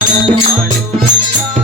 तुझ्या